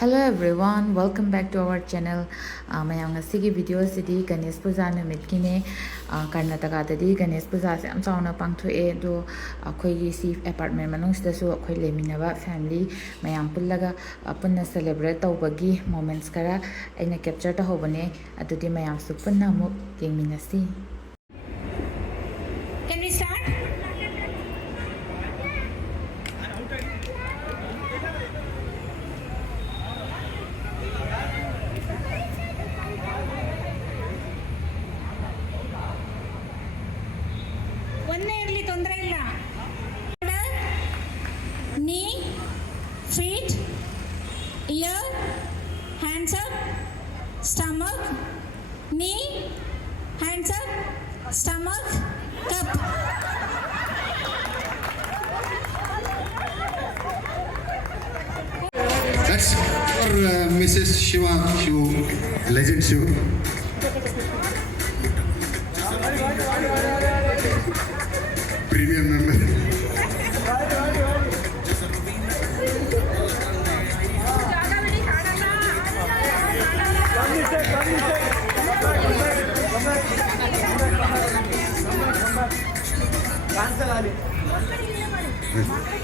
Hello everyone, welcome back to our channel. Mayam ngasigi video sidi Ganesh Puja numit kine Karnataka dadi Ganesh Puja se am chauna pangthoe do akhoi gi si apartment manung sida su akhoi leminaba family mayam pullaga punna celebrate tawbagi moments kara aina capture ta hobane adudi mayam su punna mu yengminasi. Can we start? ಒಂದೇ ಇರಲಿ ತೊಂದರೆ ಇಲ್ಲ. Knee, feet, ear, hands up, stomach, knee, hands up, stomach, cup. That's for Mrs. Shiva, legend Shiva. Premium member.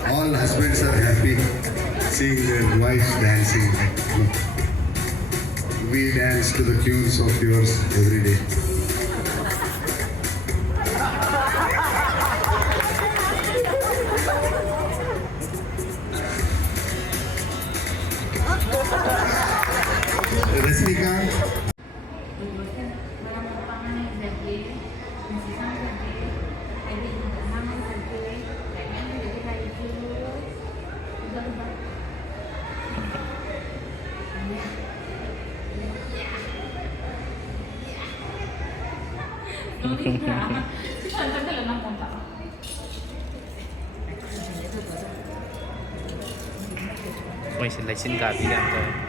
All husbands are happy seeing their wives dancing. We dance to the tunes of yours every day. Rajnikant. May sila sin gabi lang to.